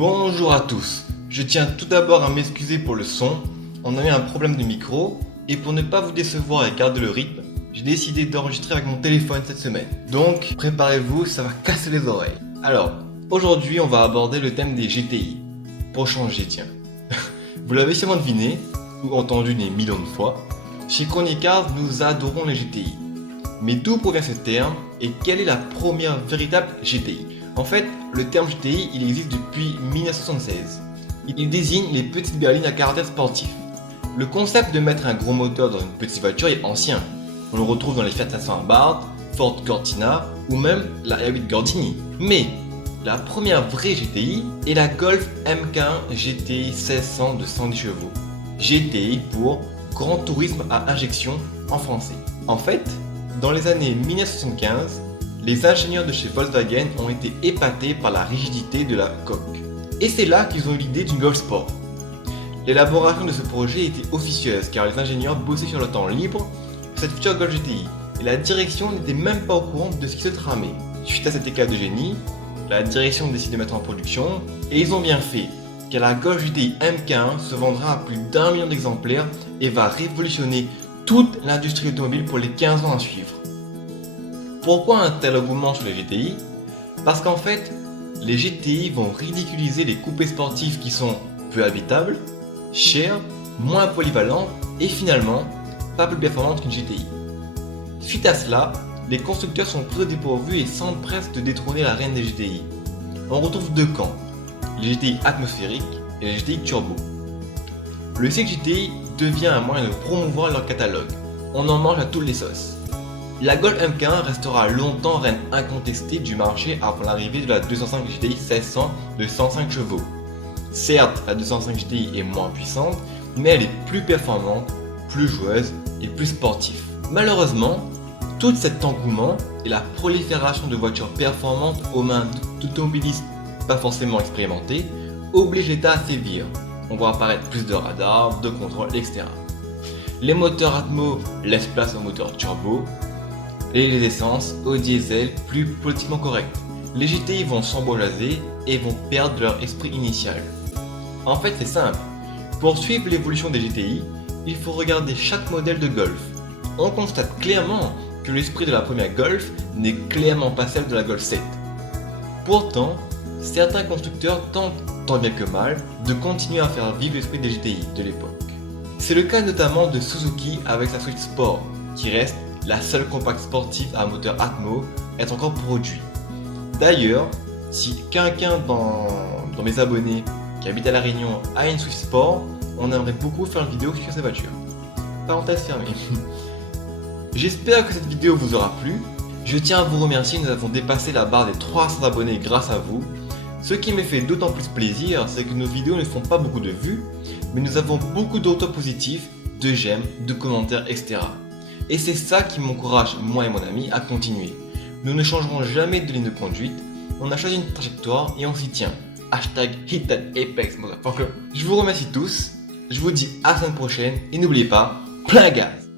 Bonjour à tous, je tiens tout d'abord à m'excuser pour le son, on a eu un problème de micro et pour ne pas vous décevoir et garder le rythme, j'ai décidé d'enregistrer avec mon téléphone cette semaine. Donc préparez-vous, ça va casser les oreilles. Alors, aujourd'hui on va aborder le thème des GTI. Pour changer, tiens. Vous l'avez sûrement deviné, ou entendu des millions de fois, chez Chronicars nous adorons les GTI. Mais d'où provient ce terme et quelle est la première véritable GTI? En fait, le terme GTI, il existe depuis 1976. Il désigne les petites berlines à caractère sportif. Le concept de mettre un gros moteur dans une petite voiture est ancien. On le retrouve dans les Fiat 500 Abarth, Ford Cortina ou même la R8 Gordini. Mais la première vraie GTI est la Golf MK1 GTI 1600 de 110 chevaux. GTI pour Grand Tourisme à injection en français. En fait, dans les années 1975, les ingénieurs de chez Volkswagen ont été épatés par la rigidité de la coque. Et c'est là qu'ils ont eu l'idée d'une Golf Sport. L'élaboration de ce projet était officieuse car les ingénieurs bossaient sur le temps libre pour cette future Golf GTI et la direction n'était même pas au courant de ce qui se tramait. Suite à cet éclat de génie, la direction décide de mettre en production et ils ont bien fait car la Golf GTI MK1 se vendra à plus d'1 million d'exemplaires et va révolutionner toute l'industrie automobile pour les 15 ans à suivre. Pourquoi un tel engouement sur les GTI? Parce qu'en fait, les GTI vont ridiculiser les coupés sportifs qui sont peu habitables, chers, moins polyvalents et finalement pas plus performantes qu'une GTI. Suite à cela, les constructeurs sont pris au dépourvu et sentent presque de détrôner la reine des GTI. On retrouve deux camps, les GTI atmosphériques et les GTI turbo. Le cycle GTI devient un moyen de promouvoir leur catalogue. On en mange à toutes les sauces. La Golf MK1 restera longtemps reine incontestée du marché avant l'arrivée de la 205 GTI 1600 de 105 chevaux. Certes, la 205 GTI est moins puissante, mais elle est plus performante, plus joueuse et plus sportive. Malheureusement, tout cet engouement et la prolifération de voitures performantes aux mains d'automobilistes pas forcément expérimentés obligent l'État à sévir. On voit apparaître plus de radars, de contrôles, etc. Les moteurs Atmo laissent place aux moteurs turbo et les essences au diesel plus politiquement corrects. Les GTI vont s'embourgeoiser et vont perdre leur esprit initial. En fait, c'est simple. Pour suivre l'évolution des GTI, il faut regarder chaque modèle de Golf. On constate clairement que l'esprit de la première Golf n'est clairement pas celle de la Golf 7. Pourtant, certains constructeurs tentent, tant bien que mal, de continuer à faire vivre l'esprit des GTI de l'époque. C'est le cas notamment de Suzuki avec sa Swift Sport, qui reste la seule compacte sportive à moteur Atmo est encore produit. D'ailleurs, si quelqu'un dans mes abonnés qui habite à La Réunion a une Swift Sport, on aimerait beaucoup faire une vidéo sur cette voiture. Parenthèse fermée. J'espère que cette vidéo vous aura plu. Je tiens à vous remercier, nous avons dépassé la barre des 300 abonnés grâce à vous. Ce qui me fait d'autant plus plaisir, c'est que nos vidéos ne font pas beaucoup de vues, mais nous avons beaucoup de retours positifs, de j'aime, de commentaires, etc. Et c'est ça qui m'encourage, moi et mon ami, à continuer. Nous ne changerons jamais de ligne de conduite, on a choisi une trajectoire et on s'y tient. Hashtag hit that apex, motherfucker. Je vous remercie tous, je vous dis à la semaine prochaine et n'oubliez pas, plein gaz!